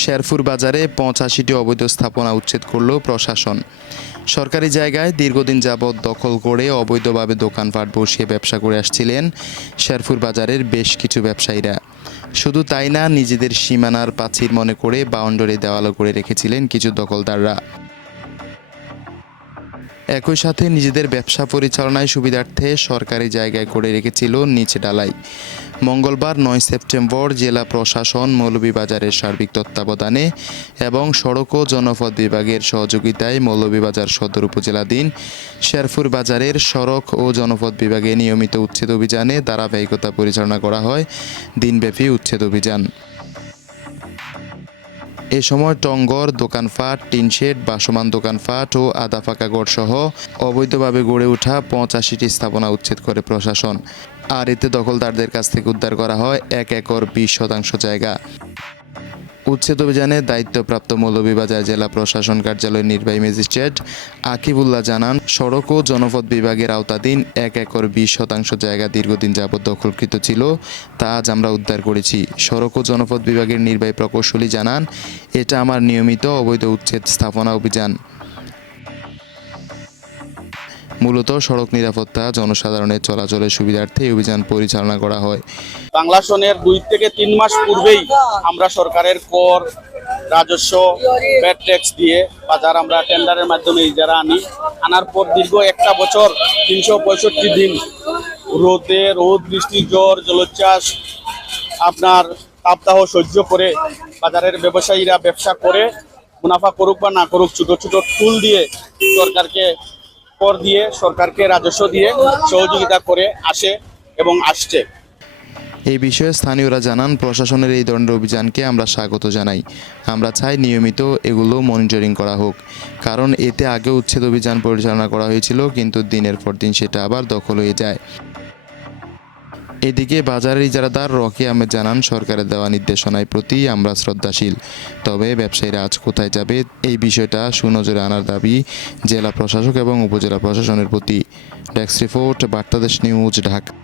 শেরফুর বাজারে পঁচাশিটি অবৈধ স্থাপনা উচ্ছেদ করল প্রশাসন। সরকারি জায়গায় দীর্ঘদিন যাবৎ দখল করে অবৈধভাবে দোকানপাট বসিয়ে ব্যবসা করে আসছিলেন শেরফুর বাজারের বেশ কিছু ব্যবসায়ীরা। শুধু তাই না, নিজেদের সীমানার প্রাচীর মনে করে বাউন্ডারি দেওয়ালো করে রেখেছিলেন কিছু দখলদাররা। একই সাথে নিজেদের ব্যবসা পরিচালনায় সুবিধার্থে সরকারি জায়গায় করে রেখেছিল নিচে ডালাই মঙ্গলবার নয় সেপ্টেম্বর জেলা প্রশাসন মৌলভীবাজারের সার্বিক তত্ত্বাবধানে এবং সড়ক ও জনপদ বিভাগের সহযোগিতায় মৌলভীবাজার সদর উপজেলাধীন শেরপুর বাজারের সড়ক ও জনপদ বিভাগে নিয়মিত উচ্ছেদ অভিযানে ধারাবাহিকতা পরিচালনা করা হয়। দিনব্যাপী উচ্ছেদ অভিযান। এ সময় টঙ্গর দোকানপাট, টিনশেড, বাসমান দোকানপাট ও আদা গড় সহ অবৈধভাবে গড়ে ওঠা পঁচাশিটি স্থাপনা উচ্ছেদ করে প্রশাসন। আর এতে দখলদারদের কাছ থেকে উদ্ধার করা হয় এক একর বিশ শতাংশ জায়গা। উচ্ছেদ অভিযানে দায়িত্বপ্রাপ্ত মৌলভীবাজার জেলা প্রশাসন কার্যালয়ের নির্বাহী ম্যাজিস্ট্রেট আকিবুল্লাহ জানান, সড়ক ও জনপদ বিভাগের আওতাধীন এক একর বিশ শতাংশ জায়গা দীর্ঘদিন যাবৎ দখলকৃত ছিল, তা আজ আমরা উদ্ধার করেছি। সড়ক ও জনপথ বিভাগের নির্বাহী প্রকৌশলী জানান, এটা আমার নিয়মিত অবৈধ উচ্ছেদ স্থাপনা অভিযান। মূলত সড়ক নিরাপত্তা, জনসাধারণের চলাচলের সুবিধার্থে অভিযান পরিচালনা করা হয়। বাংলা সনের দুই থেকে তিন মাস পূর্বেই আমরা সরকারের কর, রাজস্ব ব্যাট ট্যাক্স দিয়ে বাজার আমরা টেন্ডারের মাধ্যমে ইজারা আনি। আনার পর দীর্ঘ একটা বছর তিনশো পঁয়ষট্টি দিন রোদে রোদ, বৃষ্টি, জ্বর, জলোচ্ছ্বাস, আপনার তাপদাহ সহ্য করে বাজারের ব্যবসায়ীরা ব্যবসা করে মুনাফা করুক বা না করুক ছোটো ছোটো টুল দিয়ে সরকারকে কর দিয়ে সরকারকে রাজস্ব দিয়ে সহযোগিতা করে আসে এবং আসছে। এই বিষয়ে স্থানীয়রা জানান, প্রশাসনের এই ধরনের অভিযানকে আমরা স্বাগত জানাই। আমরা চাই নিয়মিত এগুলো মনিটরিং করা হোক। কারণ এতে আগে উচ্ছেদ অভিযান পরিচালনা করা হয়েছিল, কিন্তু দিনের পর দিন সেটা আবার দখল হয়ে যায়। এদিকে বাজারের ইজারাদার রকি আহমেদ জানান, সরকারের দেওয়া নির্দেশনায় প্রতি আমরা শ্রদ্ধাশীল। তবে ব্যবসায়ীরা আজ কোথায় যাবে এই বিষয়টা সুনজরে আনার দাবি জেলা প্রশাসক এবং উপজেলা প্রশাসনের প্রতি। Desk report, Bartadesh news, Dhaka.